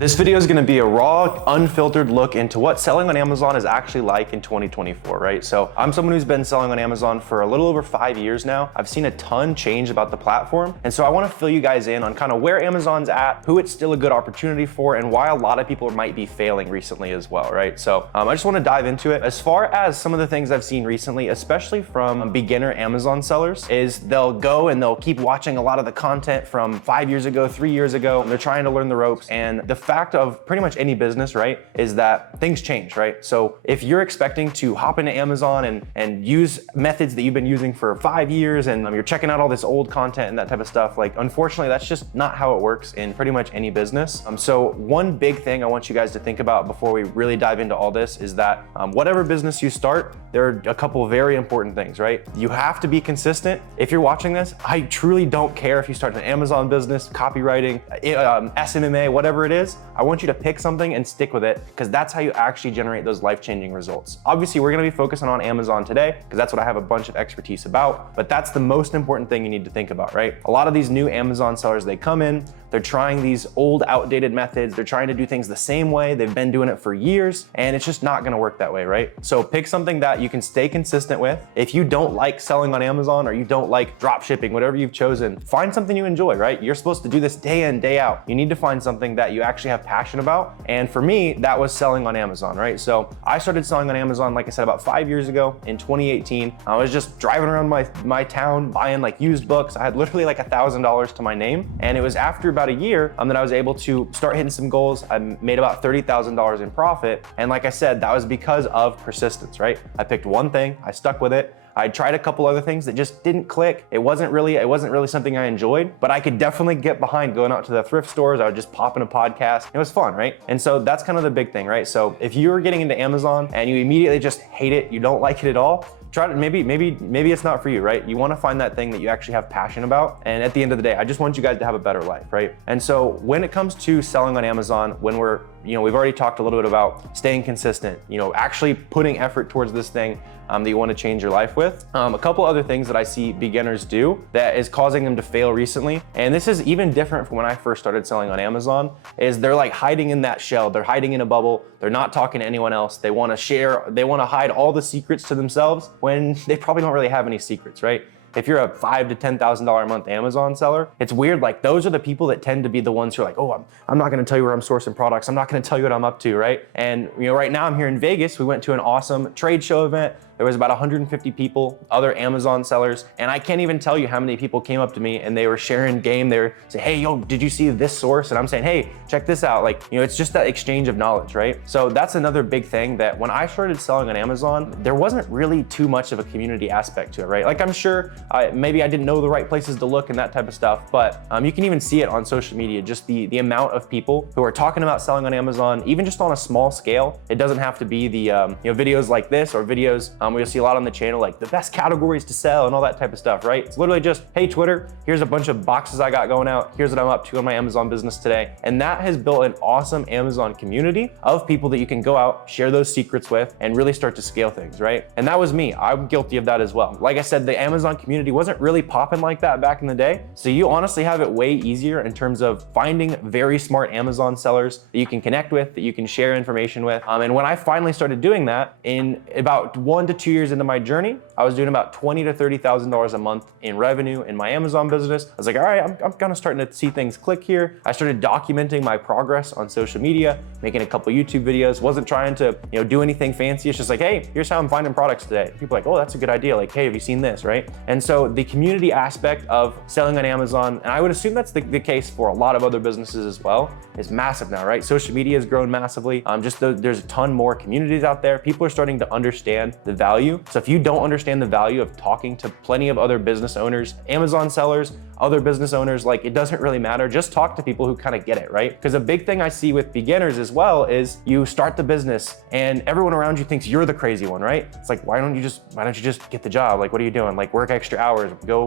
This video is going to be a raw, unfiltered look into what selling on Amazon is actually like in 2024, right? So I'm someone who's been selling on Amazon for a little over 5 years now. I've seen a ton change about the platform. And so I want to fill you guys in on kind of where Amazon's at, who it's still a good opportunity for, and why a lot of people might be failing recently as well, right? So I just want to dive into it. As far as some of the things I've seen recently, especially from beginner Amazon sellers, is they'll go and they'll keep watching a lot of the content from 5 years ago, 3 years ago, and they're trying to learn the ropes. And the fact of pretty much any business, right, is that things change, right? So if you're expecting to hop into Amazon and use methods that you've been using for 5 years and you're checking out all this old content and that type of stuff, like unfortunately, that's just not how it works in pretty much any business. So one big thing I want you guys to think about before we really dive into all this is that whatever business you start, there are a couple of very important things, right? You have to be consistent. If you're watching this, I truly don't care if you start an Amazon business, copywriting, SMMA, whatever it is. I want you to pick something and stick with it because that's how you actually generate those life-changing results. Obviously, we're gonna be focusing on Amazon today because that's what I have a bunch of expertise about, but that's the most important thing you need to think about, right? A lot of these new Amazon sellers, they come in, they're trying these old, outdated methods. They're trying to do things the same way. They've been doing it for years, and it's just not gonna work that way, right? So pick something that you can stay consistent with. If you don't like selling on Amazon or you don't like drop shipping, whatever you've chosen, find something you enjoy, right? You're supposed to do this day in, day out. You need to find something that you actually have passion about. And for me, that was selling on Amazon, right? So I started selling on Amazon, like I said, about 5 years ago in 2018. I was just driving around my town, buying like used books. I had literally like $1,000 to my name. And it was after about a year that I was able to start hitting some goals. I made about $30,000 in profit. And like I said, that was because of persistence, right? I picked one thing, I stuck with it. I tried a couple other things that just didn't click. It wasn't really something I enjoyed, but I could definitely get behind going out to the thrift stores. I would just pop in a podcast. It was fun, right? And so that's kind of the big thing, right? So if you're getting into Amazon and you immediately just hate it, you don't like it at all, try to, maybe it's not for you, right? You want to find that thing that you actually have passion about. And at the end of the day, I just want you guys to have a better life, right? And so when it comes to selling on Amazon, when we've already talked a little bit about staying consistent, actually putting effort towards this thing that you want to change your life with. A couple other things that I see beginners do that is causing them to fail recently, and this is even different from when I first started selling on Amazon, is they're like hiding in that shell. They're hiding in a bubble. They're not talking to anyone else. They want to hide all the secrets to themselves when they probably don't really have any secrets, right? If you're a $5,000 to $10,000 a month Amazon seller, it's weird. Like those are the people that tend to be the ones who are like, oh, I'm not going to tell you where I'm sourcing products. I'm not going to tell you what I'm up to, right? And right now I'm here in Vegas. We went to an awesome trade show event. There was about 150 people, other Amazon sellers, and I can't even tell you how many people came up to me and they were sharing game. They were saying, hey, yo, did you see this source? And I'm saying, hey, check this out. Like, it's just that exchange of knowledge, right? So that's another big thing that when I started selling on Amazon, there wasn't really too much of a community aspect to it, right? Like I'm sure maybe I didn't know the right places to look and that type of stuff, but you can even see it on social media, just the amount of people who are talking about selling on Amazon, even just on a small scale. It doesn't have to be the videos like this or videos where you'll see a lot on the channel, like the best categories to sell and all that type of stuff, right? It's literally just, hey, Twitter, here's a bunch of boxes I got going out. Here's what I'm up to on my Amazon business today. And that has built an awesome Amazon community of people that you can go out, share those secrets with, and really start to scale things, right? And that was me. I'm guilty of that as well. Like I said, the Amazon community wasn't really popping like that back in the day. So you honestly have it way easier in terms of finding very smart Amazon sellers that you can connect with, that you can share information with. And when I finally started doing that in about 1 to 2 years into my journey, I was doing about $20,000 to $30,000 a month in revenue in my Amazon business. I was like, all right, I'm kind of starting to see things click here. I started documenting my progress on social media, making a couple YouTube videos. Wasn't trying to do anything fancy. It's just like, hey, here's how I'm finding products today. People are like, oh, that's a good idea. Like, hey, have you seen this, right? And so the community aspect of selling on Amazon, and I would assume that's the case for a lot of other businesses as well, is massive now, right? Social media has grown massively. There's a ton more communities out there. People are starting to understand the value. So if you don't understand the value of talking to plenty of other business owners, Amazon sellers, other business owners, like it doesn't really matter. Just talk to people who kind of get it, right? Because a big thing I see with beginners as well is you start the business and everyone around you thinks you're the crazy one, right? It's like, why don't you just get the job? Like, what are you doing? Like, work extra hours, go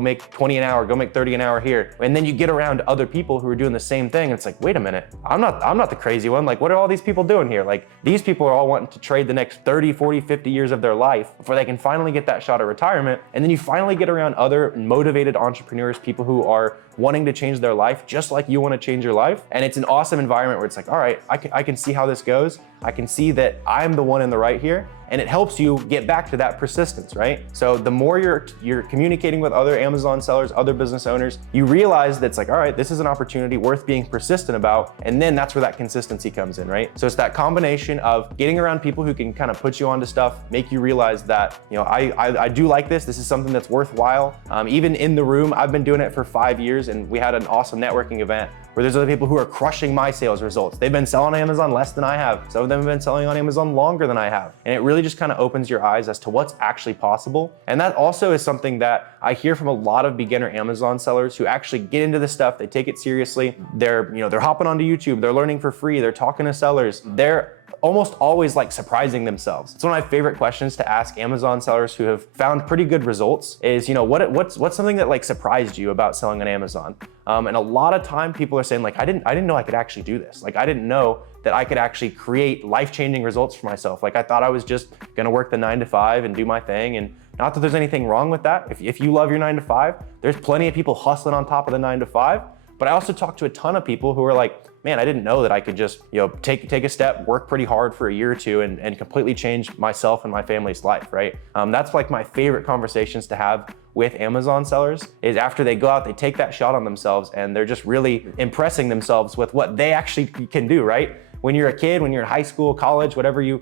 make 20 an hour, go make 30 an hour here. And then you get around other people who are doing the same thing. And it's like, wait a minute, I'm not the crazy one. Like, what are all these people doing here? Like, these people are all wanting to trade the next 30, 40, 50 years of their life before they can finally get that shot of retirement. And then you finally get around other motivated entrepreneurs, people who are wanting to change their life just like you want to change your life. And it's an awesome environment where it's like, all right, I can see how this goes. I can see that I'm the one in the right here. And it helps you get back to that persistence, right? So the more you're communicating with other Amazon sellers, other business owners, you realize that it's like, all right, this is an opportunity worth being persistent about. And then that's where that consistency comes in, right? So it's that combination of getting around people who can kind of put you onto stuff, make you realize that, you know, I do like this. This is something that's worthwhile. Even in the room, I've been doing it for 5 years, and we had an awesome networking event where there's other people who are crushing my sales results. They've been selling on Amazon less than I have. Some of them have been selling on Amazon longer than I have. And it really just kind of opens your eyes as to what's actually possible. And that also is something that I hear from a lot of beginner Amazon sellers who actually get into this stuff. They take it seriously. They're hopping onto YouTube. They're learning for free. They're talking to sellers. They're almost always like surprising themselves. It's one of my favorite questions to ask Amazon sellers who have found pretty good results is, what's something that like surprised you about selling on Amazon? And a lot of time people are saying like, I didn't know I could actually do this. Like I didn't know that I could actually create life-changing results for myself. Like I thought I was just gonna work the 9 to 5 and do my thing. And not that there's anything wrong with that. If you love your 9 to 5, there's plenty of people hustling on top of the 9 to 5. But I also talk to a ton of people who are like, man, I didn't know that I could just, take a step, work pretty hard for a year or two and completely change myself and my family's life, right? That's like my favorite conversations to have with Amazon sellers is after they go out, they take that shot on themselves and they're just really impressing themselves with what they actually can do, right? When you're a kid, when you're in high school, college, whatever you're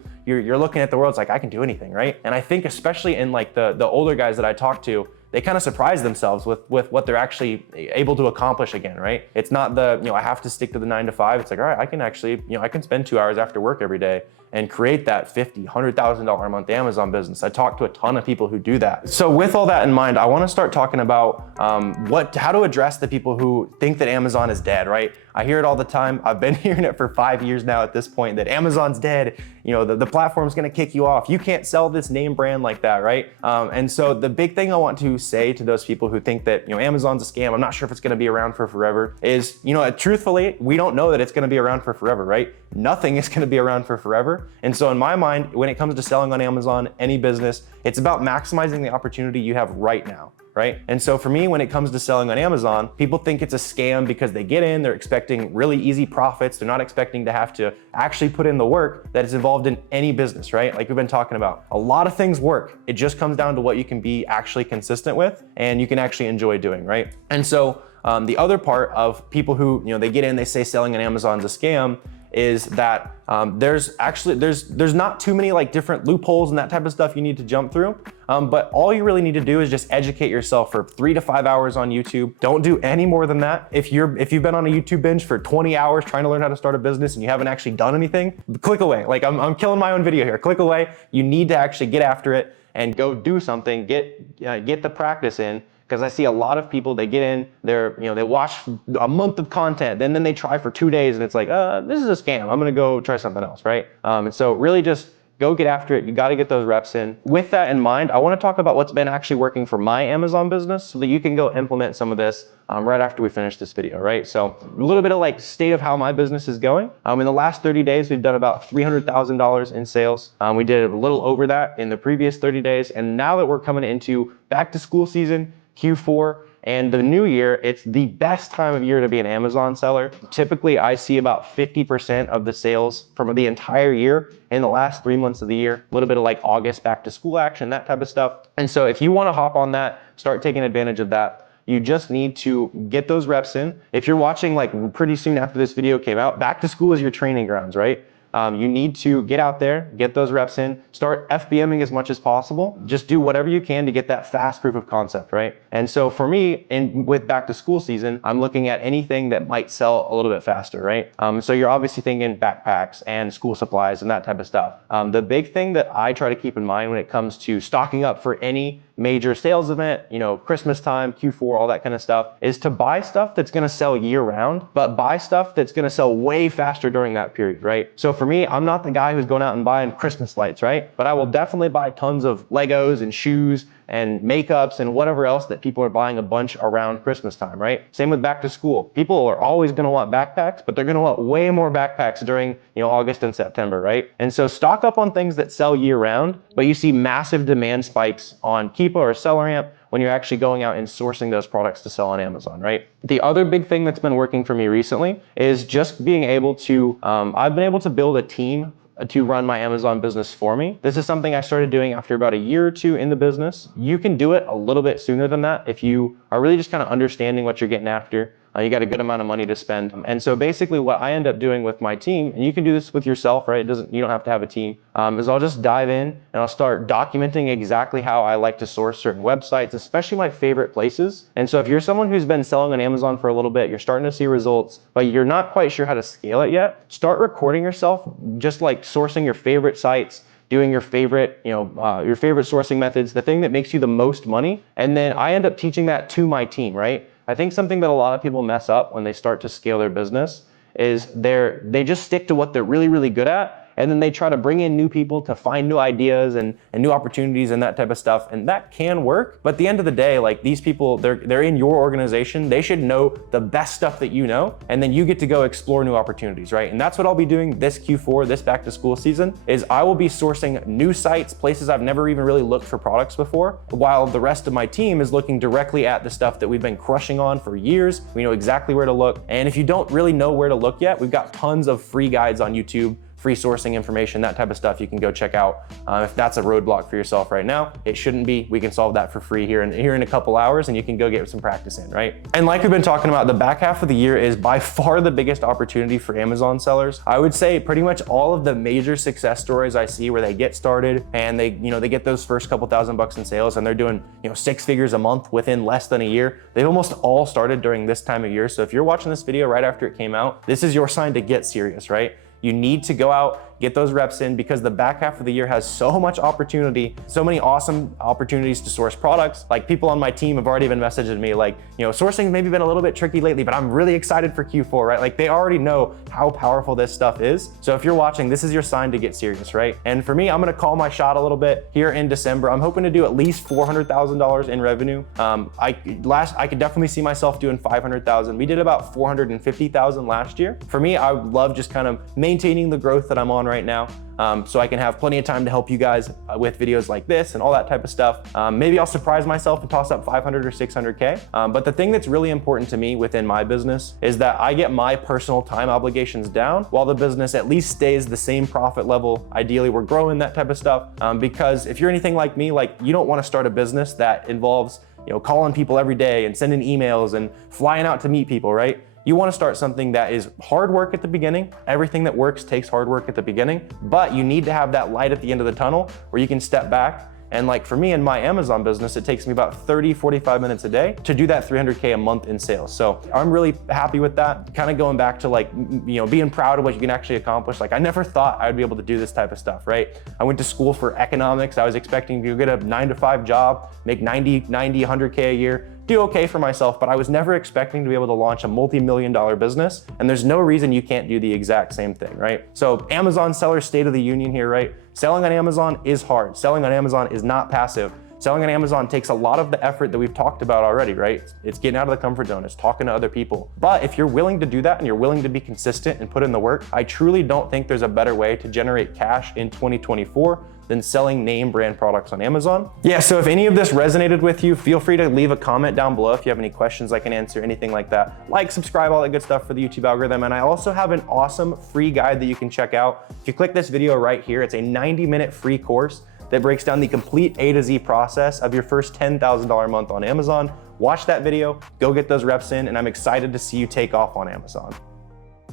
looking at the world, it's like, I can do anything, right? And I think especially in like the older guys that I talk to, they kind of surprise themselves with what they're actually able to accomplish again, right? It's not I have to stick to the 9 to 5. It's like, all right, I can actually, I can spend 2 hours after work every day and create that $50,000, $100,000 a month Amazon business. I talk to a ton of people who do that. So with all that in mind, I wanna start talking about how to address the people who think that Amazon is dead, right? I hear it all the time. I've been hearing it for 5 years now at this point that Amazon's dead. The platform's gonna kick you off. You can't sell this name brand like that, right? And so the big thing I want to say to those people who think that, Amazon's a scam, I'm not sure if it's gonna be around for forever, is, truthfully, we don't know that it's gonna be around for forever, right? Nothing is gonna be around for forever. And so in my mind, when it comes to selling on Amazon, any business, it's about maximizing the opportunity you have right now, right? And so for me, when it comes to selling on Amazon, people think it's a scam because they get in, they're expecting really easy profits. They're not expecting to have to actually put in the work that is involved in any business, right? Like we've been talking about. A lot of things work. It just comes down to what you can be actually consistent with and you can actually enjoy doing, right? And so the other part of people who, they get in, they say selling on Amazon's a scam, is that there's not too many like different loopholes and that type of stuff you need to jump through. But all you really need to do is just educate yourself for 3 to 5 hours on YouTube. Don't do any more than that. If you've been on a YouTube binge for 20 hours trying to learn how to start a business and you haven't actually done anything, click away. Like I'm killing my own video here. Click away. You need to actually get after it and go do something. Get the practice in. Because I see a lot of people, they get in, they watch a month of content, and then they try for 2 days and it's like, this is a scam. I'm gonna go try something else, right? And so really just go get after it. You gotta get those reps in. With that in mind, I wanna talk about what's been actually working for my Amazon business so that you can go implement some of this right after we finish this video, right? So a little bit of like state of how my business is going. In the last 30 days, we've done about $300,000 in sales. We did a little over that in the previous 30 days. And now that we're coming into back to school season, Q4 and the new year, it's the best time of year to be an Amazon seller. Typically, I see about 50% of the sales from the entire year in the last 3 months of the year, a little bit of like August back to school action, that type of stuff. And so if you wanna hop on that, start taking advantage of that, you just need to get those reps in. If you're watching like pretty soon after this video came out, back to school is your training grounds, right? You need to get out there, get those reps in, start FBMing as much as possible. Just do whatever you can to get that fast proof of concept, right? And so for me, with back to school season, I'm looking at anything that might sell a little bit faster, right? So you're obviously thinking backpacks and school supplies and that type of stuff. The big thing that I try to keep in mind when it comes to stocking up for any major sales event, Christmas time, Q4, all that kind of stuff, is to buy stuff that's gonna sell year round, but buy stuff that's gonna sell way faster during that period, right? So for me, I'm not the guy who's going out and buying Christmas lights, right? But I will definitely buy tons of Legos and shoes and makeups and whatever else that people are buying a bunch around Christmas time, right? Same with back to school. People are always gonna want backpacks, but they're gonna want way more backpacks during August and September, right? And so stock up on things that sell year round, but you see massive demand spikes on Keepa or SellerAmp when you're actually going out and sourcing those products to sell on Amazon, right? The other big thing that's been working for me recently is just being able to, I've been able to build a team to run my Amazon business for me. This is something I started doing after about a year or two in the business. You can do it a little bit sooner than that if you are really just kind of understanding what you're getting after. You got a good amount of money to spend. And so basically what I end up doing with my team, and you can do this with yourself, right? You don't have to have a team, is I'll just dive in and I'll start documenting exactly how I like to source certain websites, especially my favorite places. And so if you're someone who's been selling on Amazon for a little bit, you're starting to see results, but you're not quite sure how to scale it yet, start recording yourself, just like sourcing your favorite sites, doing your favorite, your favorite sourcing methods, the thing that makes you the most money. And then I end up teaching that to my team, right? I think something that a lot of people mess up when they start to scale their business is they just stick to what they're really, really good at. And then they try to bring in new people to find new ideas and new opportunities and that type of stuff. And that can work. But at the end of the day, like these people, they're in your organization. They should know the best stuff that you know. And then you get to go explore new opportunities, right? And that's what I'll be doing this Q4, this back to school season, is I will be sourcing new sites, places I've never even really looked for products before, while the rest of my team is looking directly at the stuff that we've been crushing on for years. We know exactly where to look. And if you don't really know where to look yet, we've got tons of free guides on YouTube, free sourcing information, that type of stuff you can go check out. If that's a roadblock for yourself right now, it shouldn't be. We can solve that for free here in a couple hours, and you can go get some practice in, right? And like we've been talking about, the back half of the year is by far the biggest opportunity for Amazon sellers. I would say pretty much all of the major success stories I see where they get started and they get those first couple $1,000 in sales and they're doing 6 figures a month within less than a year. They've almost all started during this time of year. So if you're watching this video right after it came out, this is your sign to get serious, right? You need to go out, get those reps in, because the back half of the year has so much opportunity, so many awesome opportunities to source products. Like people on my team have already been messaging me like, sourcing maybe been a little bit tricky lately, but I'm really excited for Q4, right? Like they already know how powerful this stuff is. So if you're watching, this is your sign to get serious, right? And for me, I'm gonna call my shot a little bit here in December. I'm hoping to do at least $400,000 in revenue. I could definitely see myself doing 500,000. We did about 450,000 last year. For me, I would love just kind of maintaining the growth that I'm on right now, so I can have plenty of time to help you guys with videos like this and all that type of stuff. Maybe I'll surprise myself and toss up 500 or 600K. But the thing that's really important to me within my business is that I get my personal time obligations down while the business at least stays the same profit level. Ideally, we're growing, that type of stuff. Because if you're anything like me, like you don't want to start a business that involves calling people every day and sending emails and flying out to meet people, right? You want to start something that is hard work at the beginning. Everything that works takes hard work at the beginning, but you need to have that light at the end of the tunnel where you can step back. And like for me in my Amazon business, it takes me about 30, 45 minutes a day to do that 300K a month in sales. So I'm really happy with that. Kind of going back to like, being proud of what you can actually accomplish. Like I never thought I would be able to do this type of stuff, right? I went to school for economics. I was expecting to get a 9-to-5 job, make 90, 100K a year, do okay for myself, but I was never expecting to be able to launch a multi-million-dollar business. And there's no reason you can't do the exact same thing, right? So Amazon seller state of the union here, right? Selling on Amazon is hard. Selling on Amazon is not passive. Selling on Amazon takes a lot of the effort that we've talked about already, right? It's getting out of the comfort zone, it's talking to other people. But if you're willing to do that and you're willing to be consistent and put in the work, I truly don't think there's a better way to generate cash in 2024 than selling name brand products on Amazon. Yeah, so if any of this resonated with you, feel free to leave a comment down below if you have any questions I can answer, anything like that. Like, subscribe, all that good stuff for the YouTube algorithm. And I also have an awesome free guide that you can check out. If you click this video right here, it's a 90-minute free course that breaks down the complete A to Z process of your first $10,000 a month on Amazon. Watch that video, go get those reps in, and I'm excited to see you take off on Amazon.